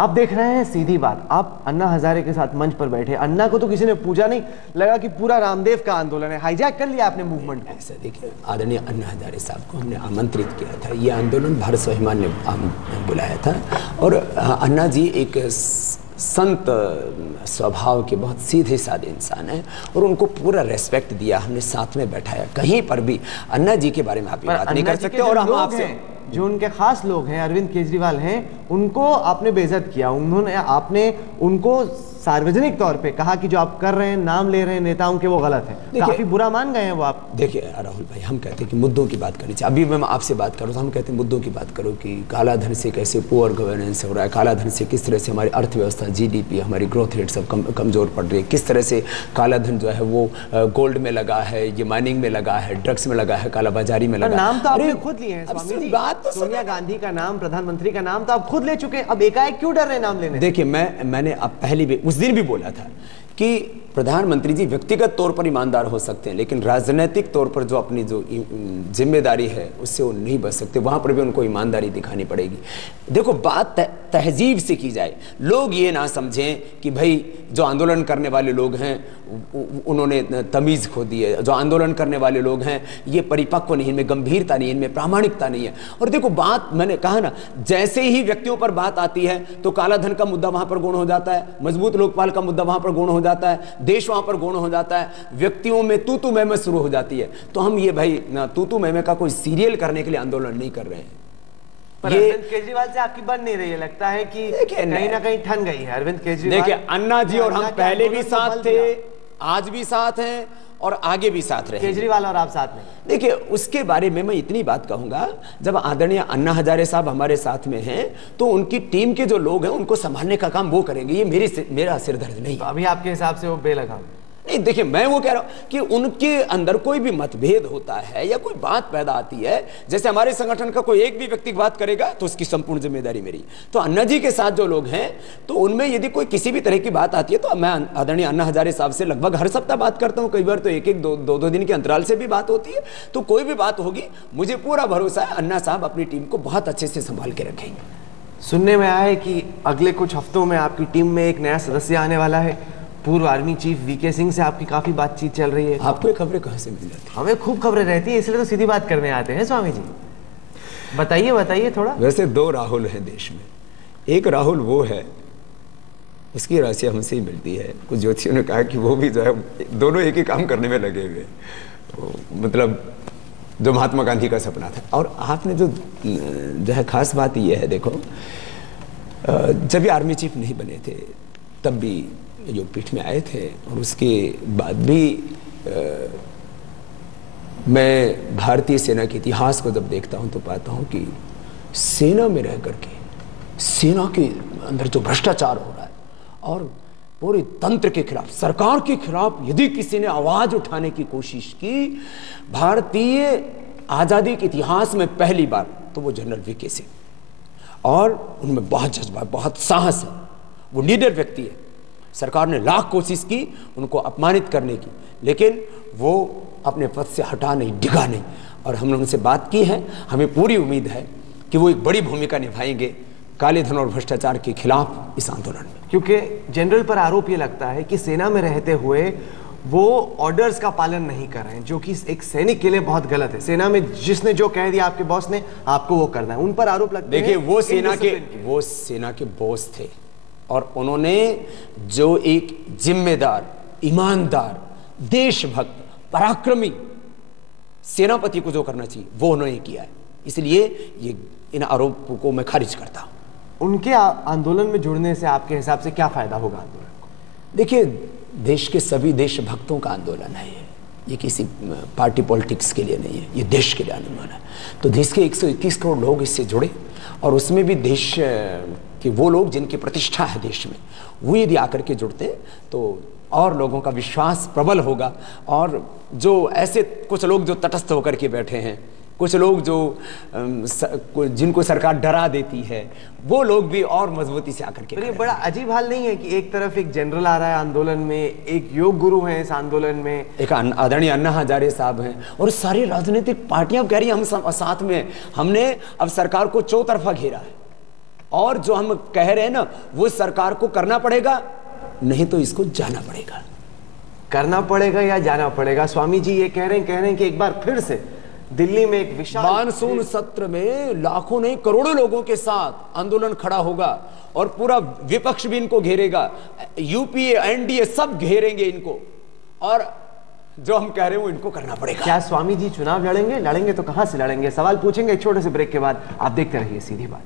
आप देख रहे हैं सीधी बात। आप अन्ना हजारे के साथ मंच पर बैठे, अन्ना को तो किसी ने पूछा नहीं, लगा कि पूरा रामदेव का आंदोलन है, हाईजैक कर लिया आपने मूवमेंट को। ऐसा देखिए, आदरणीय अन्ना हजारे साहब को हमने आमंत्रित किया था, ये आंदोलन भारत स्वाभिमान ने बुलाया था, और अन्ना जी एक संत स्वभाव के बहुत सीधे साधे इंसान हैं, और उनको पूरा रेस्पेक्ट दिया, हमने साथ में बैठाया। कहीं पर भी अन्ना जी के बारे में आप बात नहीं कर सकते। और हम आपसे, जो उनके खास लोग हैं, अरविंद केजरीवाल हैं, उनको आपने बेइज्जत किया, आपने उनको सार्वजनिक तौर पे कहा कि जो आप कर रहे हैं, नाम ले रहे हैं नेताओं के, वो गलत है। काफी बुरा मान गए हैं वो आप। देखिए राहुल भाई, हम कहते हैं कि मुद्दों की बात करनी चाहिए। अभी मैं आपसे बात करूँ तो हम कहते हैं मुद्दों की बात करो, कि काला धन से कैसे पुअर गवर्नेंस हो रहा है, काला धन से किस तरह से हमारी अर्थव्यवस्था, जीडीपी, हमारी ग्रोथ रेट सब कमजोर पड़ रही है, किस तरह से काला धन जो है वो गोल्ड में लगा है, ये माइनिंग में लगा है, ड्रग्स में लगा है, काला बाजारी में लगा। नाम तो आपने खुद लिए हैं स्वामी जी, सोनिया गांधी का नाम, प्रधानमंत्री का नाम तो आप खुद ले चुके हैं, अब एकाएक क्यों डर रहे हैं नाम लेने? देखिए, मैंने अब पहले भी उस दिन भी बोला था कि प्रधानमंत्री जी व्यक्तिगत तौर पर ईमानदार हो सकते हैं, लेकिन राजनीतिक तौर पर जो अपनी जो जिम्मेदारी है उससे वो नहीं बच सकते, वहां पर भी उनको ईमानदारी दिखानी पड़ेगी। देखो, बात तहजीब से की जाए, लोग ये ना समझें कि भाई जो आंदोलन करने वाले लोग हैं उन्होंने तमीज़ खो दी है, जो आंदोलन करने वाले लोग हैं ये परिपक्व नहीं, इनमें गंभीरता नहीं, इनमें प्रामाणिकता नहीं है। और देखो, बात मैंने कहा ना, जैसे ही व्यक्तियों पर बात आती है तो काला धन का मुद्दा वहां पर गौण हो जाता है, मजबूत लोकपाल का मुद्दा वहां पर गौण हो जाता है, देश वहां पर गौण हो जाता है, व्यक्तियों में तू मैं शुरू हो जाती है। तो हम ये भाई तू मैं का कोई सीरियल करने के लिए आंदोलन नहीं कर रहे हैं। पर अरविंद केजरीवाल से आपकी बन नहीं रही है, लगता है कि कहीं ना कहीं ठन गई है अरविंद केजरीवाल। देखिए, अन्ना जी और हम पहले भी साथ थे, आज भी साथ हैं और आगे भी साथ रहे। केजरीवाल और आप साथ में। देखिए, उसके बारे में मैं इतनी बात कहूंगा, जब आदरणीय अन्ना हजारे साहब हमारे साथ में हैं तो उनकी टीम के जो लोग हैं उनको संभालने का काम वो करेंगे, ये मेरा सिरदर्द नहीं। तो अभी आपके हिसाब से वो बेलगाम नहीं। देखिए, मैं वो कह रहा हूं कि उनके अंदर कोई भी मतभेद होता है या कोई बात पैदा आती है, जैसे हमारे संगठन का कोई एक भी व्यक्ति बात करेगा तो उसकी संपूर्ण जिम्मेदारी मेरी। तो अन्ना जी के साथ जो लोग हैं, तो उनमें यदि कोई किसी भी तरह की बात आती है तो मैं आदरणीय अन्ना हजारे साहब से लगभग हर सप्ताह बात करता हूं, कई बार तो एक दो दिन के अंतराल से भी बात होती है। तो कोई भी बात होगी, मुझे पूरा भरोसा है अन्ना साहब अपनी टीम को बहुत अच्छे से संभाल के रखेंगे। सुनने में आया है कि अगले कुछ हफ्तों में आपकी टीम में एक नया सदस्य आने वाला है, पूर्व आर्मी चीफ वीके सिंह से आपकी काफी बातचीत चल रही है। आपको ये खबरें कहां से मिल जाती है? हमें खूब खबरें रहती है, इसलिए तो सीधी बात करने आते हैं स्वामी जी। बताइए थोड़ा। वैसे दो राहुल हैं देश में, एक राहुल वो है, उसकी राशि हमसे ही मिलती है। कुछ ज्योतिषियों ने कहा कि वो भी जो है दोनों एक ही काम करने में लगे हुए, तो मतलब जो महात्मा गांधी का सपना था। और आपने जो है खास बात ये है, देखो, जब भी आर्मी चीफ नहीं बने थे तब भी योगपीठ में आए थे, और उसके बाद भी मैं भारतीय सेना के इतिहास को जब देखता हूं तो पाता हूं कि सेना में रह करके सेना के अंदर जो भ्रष्टाचार हो रहा है और पूरे तंत्र के खिलाफ, सरकार के खिलाफ यदि किसी ने आवाज उठाने की कोशिश की, भारतीय आजादी के इतिहास में पहली बार, तो वो जनरल वीके सिंह। और उनमें बहुत जज्बा, बहुत साहस है, वो लीडर व्यक्ति है। सरकार ने लाख कोशिश की उनको अपमानित करने की, लेकिन वो अपने पद से हटा नहीं, डिगा नहीं। और हमने उनसे बात की है, हमें पूरी उम्मीद है कि वो एक बड़ी भूमिका निभाएंगे काले धन और भ्रष्टाचार के खिलाफ इस आंदोलन में। क्योंकि जनरल पर आरोप ये लगता है कि सेना में रहते हुए वो ऑर्डर्स का पालन नहीं कर रहे हैं, जो कि एक सैनिक के लिए बहुत गलत है। सेना में जिसने जो कह दिया आपके बॉस ने, आपको वो करना है, उन पर आरोप लगते हैं। देखिए, वो सेना के बॉस थे, और उन्होंने जो एक जिम्मेदार, ईमानदार, देशभक्त, पराक्रमी सेनापति को जो करना चाहिए वो उन्होंने किया है। इसलिए ये इन आरोपों को मैं खारिज करता हूं। उनके आंदोलन में जुड़ने से आपके हिसाब से क्या फायदा होगा आंदोलन को? देखिए, देश के सभी देशभक्तों का आंदोलन है ये किसी पार्टी पॉलिटिक्स के लिए नहीं है, ये देश के लिए आंदोलन है। तो देश के 121 करोड़ लोग इससे जुड़े, और उसमें भी देश कि वो लोग जिनकी प्रतिष्ठा है देश में, वो यदि आकर के जुड़ते हैं तो और लोगों का विश्वास प्रबल होगा। और जो ऐसे कुछ लोग जो तटस्थ होकर के बैठे हैं, कुछ लोग जो जिनको सरकार डरा देती है, वो लोग भी और मजबूती से आकर के। ये बड़ा अजीब हाल नहीं है कि एक तरफ एक जनरल आ रहा है आंदोलन में, एक योग गुरु है इस आंदोलन में, एक आदरणीय अन्ना हजारे साहब हैं, और सारी राजनीतिक पार्टियां कह रही हैं हम साथ में। हमने अब सरकार को चौतरफा घेरा है, और जो हम कह रहे हैं ना वो सरकार को करना पड़ेगा, नहीं तो इसको जाना पड़ेगा। करना पड़ेगा या जाना पड़ेगा? स्वामी जी ये कह रहे हैं कि एक बार फिर से दिल्ली में एक विशाल मानसून सत्र में लाखों नहीं करोड़ों लोगों के साथ आंदोलन खड़ा होगा और पूरा विपक्ष भी इनको घेरेगा, यूपीए एनडीए सब घेरेंगे इनको, और जो हम कह रहे हैं वो इनको करना पड़ेगा। क्या स्वामी जी चुनाव लड़ेंगे? लड़ेंगे तो कहां से लड़ेंगे? सवाल पूछेंगे एक छोटे से ब्रेक के बाद। आप देखते रहिए सीधी बात।